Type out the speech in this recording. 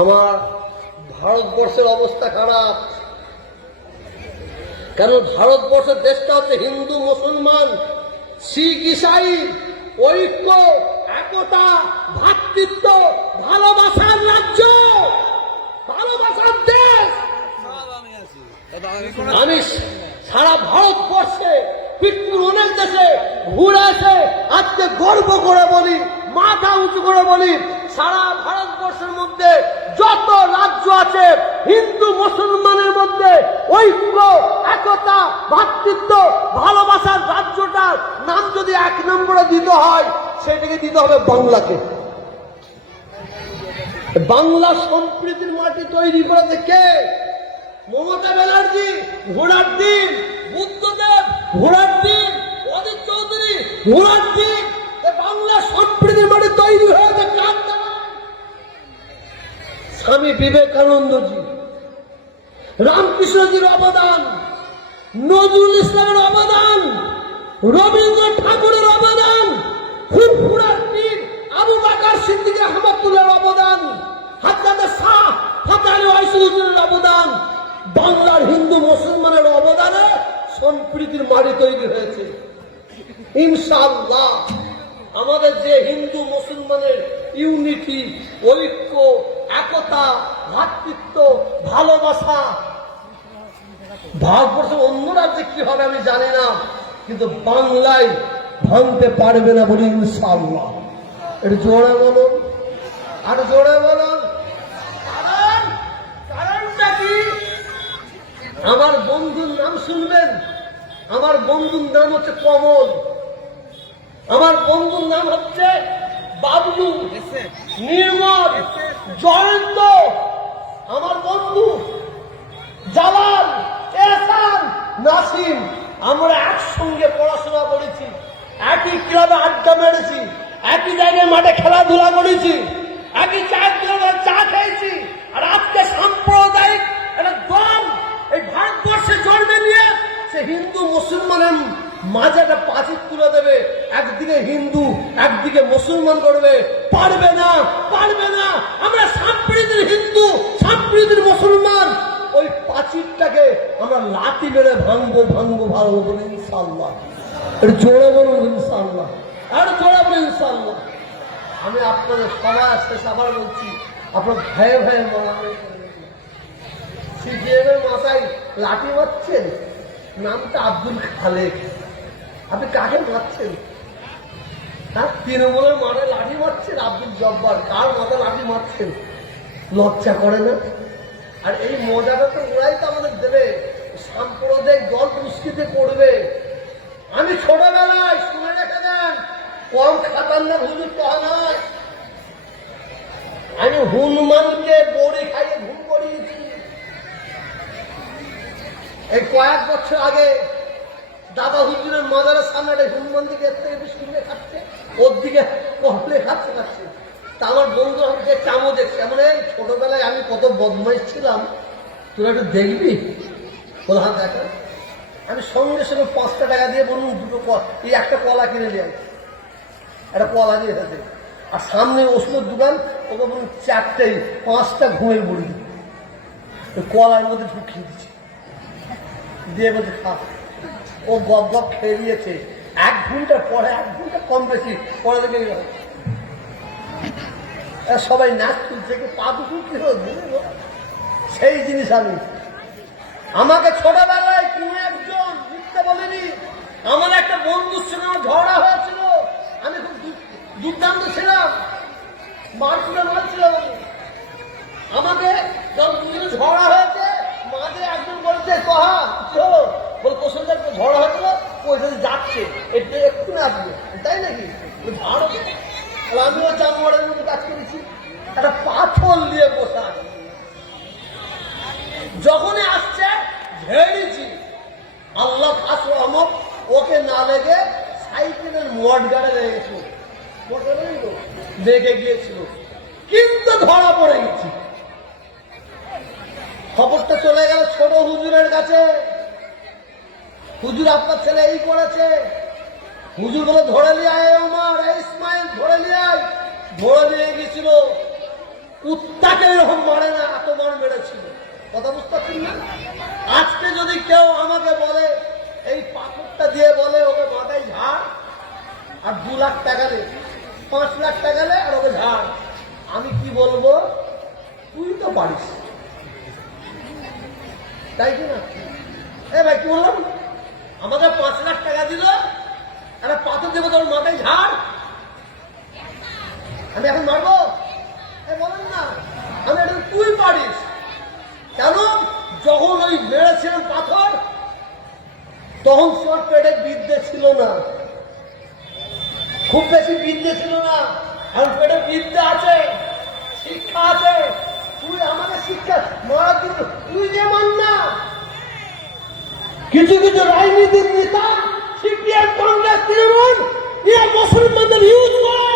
আমার ভারতবর্ষের অবস্থা খারাপ। কারণ ভারতবর্ষের দেশটা হচ্ছে হিন্দু, মুসলমান, শিখ, ইসাই, ঐক্য, একতা ভ্রাতৃত্ব ভালোবাসার রাজ্য, ভালোবাসার দেশ। আমি সারা ভারতবর্ষে পৃথিবীর অনেক দেশে ঘুরে এসে আজকে গর্ব করে বলি, মাথা উঁচু করে বলি সারা ভারতবর্ষের মধ্যে যত রাজ্য আছে, হিন্দু, মুসলমানের মধ্যে ঐক্য, একতা ভ্রাতৃত্ব ভালোবাসার রাজ্যটার নাম যদি এক নম্বরে দিতে হয়, সেটাকে দিতে হবে বাংলাকে। বাংলা সম্প্রীতির মাটি তৈরি করেছে কে? মমতা ব্যানার্জি ঘোড়ার দিন, বুদ্ধদেব ঘোড়ার দিন অদিত চৌধুরী ঘোড়ার দিন। বিবেকানন্দজি। রামকৃষ্ণজির অবদান, নজরুল ইসলামের অবদান, রবীন্দ্রনাথ ঠাকুরের অবদান আবু অবদান অবদান, বাংলার হিন্দু মুসলমানের অবদানে সম্প্রীতির মাড়ি তৈরি হয়েছে। আমাদের যে হিন্দু মুসলমানের ইউনিটি, ঐক্য একতা ভ্রাতৃত্ব ভালোবাসা। ভারতবর্ষের অন্য রাজ্যে কি হবে আমি জানি না কিন্তু বাংলায় ভাঙতে পারবে না বলি ইনশাআল্লাহ। একটু জোরে বলুন। আর জোরে বলুন। কারণটা কি? আমার বন্ধুর নাম শুনবেন? আমার বন্ধুর নাম হচ্ছে কমল। আমার বন্ধুর নাম হচ্ছে বাবলু। নির্মল। জয়ন্ত, আমার বন্ধু, জালাল, এহসান নাসিম আমরা একসঙ্গে পড়াশোনা করেছি, একই ক্লাবে আড্ডা মেরেছি, একই জায়গায় মাঠে খেলাধুলা করেছি, একই দোকানে চা খেয়েছি, আর আজকে সাম্প্রদায়িক একটা দল এই ভারতবর্ষে জন্মে নিয়ে সে হিন্দু মুসলমানের মাঝে একটা পাঁচির তুলে দেবে, একদিকে হিন্দু, একদিকে মুসলমান করবে পারবে না পারবে না। আমরা সাম্প্রীতির হিন্দু সাম্প্রীতির মুসলমান। ওই পাঁচিরটাকে আমরা লাঠি মেরে ভাঙবো ভাঙবো ভাঙবো বলে ইনশাল্লাহ জোরে বলুন ইনশাল্লাহ আর জোরে বলুন ইনশাল্লাহ আমি আপনাদের সবাই আজকে আবার বলছি, আপনার ভয়ে ভয়ে মনে সিপিএম এর মাথায় লাঠি মারছেন? নামটা আব্দুল খালেক। আপনি কাকে মারছেন? হ্যাঁ তৃণমূলের মাথায় লাঠি মারছেন আব্দুল জব্বার। কার মাথায় লাঠি মারছেন লজ্জা করে না? আর এই মজাটা তো ওরাই তো আমাদের দেবে। সাম্প্রদায়িক দল দুষ্কৃতি করবে আমি ছোটবেলায় শুনে রেখে দেন, কম খাতার না হুজুর কহা নয় আমি হনুমানকে বড়ি খাইয়ে ঘুম করিয়েছি। এই কয়েক বছর আগে দাদা হুজুরের মাদারের সামনে হনুমান দিকে নিয়ে খাচ্ছে, ওর দিকে কহলে খাচ্ছে খাচ্ছে। তা আমার বন্ধু আমাকে চামো দেখছে এই ছোটবেলায় আমি কত বদমাইশ ছিলাম তুই একটু দেখবি? প্রধান দেখা। আমি সঙ্গে সঙ্গে পাঁচটা টাকা দিয়ে বলুন দুটো ক- এই একটা কলা কিনে নিয়ে আয়। একটা কলা দিয়ে থাকে আর সামনে ওষুধের দোকান, ওকে বলুন চারটেই পাঁচটা ঘুমের বড়ি। কলার মধ্যে ঢুকিয়ে দিচ্ছে। দিয়ে বলছে, খা। ও গপ গপ খেয়ে এক ঘণ্টা পরে, এক ঘণ্টা কম বেশি, পরে দেখে সবাই নাচ তুলছে পা। সেই জিনিস আমি। আমাকে ছোটবেলায় কোনো একজন মিথ্যে বলেনি। আমার একটা বন্ধুর সঙ্গে আমার ঝগড়া হয়েছিল। আমি খুব দুর্দান্ত ছিলাম। মারছিল মারছিল আমাকে। যখন দুজনে ঝগড়া হয়েছে, মাঝে একজন বলছে কহা চলো। সঙ্গে হয়েছিল সাথে যাচ্ছে একটু এক্ষুনি আসবে তাই নাকি? আর আমিও জানুয়ারের মধ্যে কাজ করেছি। একটা পাথর দিয়ে বসা যখনই আসছে ঝেড়েছি আল্লাহ খাস রহমত ওকে না লেগে সাইকেলের মড গাড়ে তো, লেগে গিয়েছিল। কিন্তু ধরা পড়ে গেছি। খবরটা চলে গেল ছোট হুজুরের কাছে। হুজুর আপনার ছেলে এই করেছে। হুজুর বলে, ধরে নিয়ে আয় ইসমাইল, ধরে নিয়ে আয়। ধরে নিয়ে গেছিল কুত্তাকে এরকম মারে না, এত মার মেরেছিল কথা বুঝতে পারছেন না? আজকে যদি কেউ আমাকে বলে, এই পাথরটা দিয়ে বলে ওকে মাথায় ঝাড়, আর দু লাখ টাকা দে, পাঁচ লাখ টাকা দে, আর ওকে ঝাড়। আমি কি বলব? তুই তো পারিস। তাই কি না? এ ভাই, কি বললাম? আমাকে পাঁচ লাখ টাকা দিল, একটা পাথর দেবো তোর মাথায় ঝাড়। আমি এখন মারবো? বলেন না। আমি এটা তুই পারিস কেন? যখন ওই মেরেছিলেন পাথর, তখন তোর পেটে বিদ্যে ছিল না। খুব বেশি বিদ্যে ছিল না। এখন পেটে বিদ্যা আছে, শিক্ষা আছে। তুই আমাকে শিক্ষা মারা দিত তুই যে মান না কিছু কিছু রাজনীতির নেতা সিপিএম কংগ্রেস তৃণমূল এরা মুসলমানদের ইউজ করে